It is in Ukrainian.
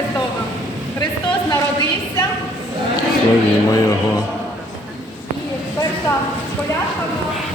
Христовим! Христос народився! Славімо Його. І перша колядка в нас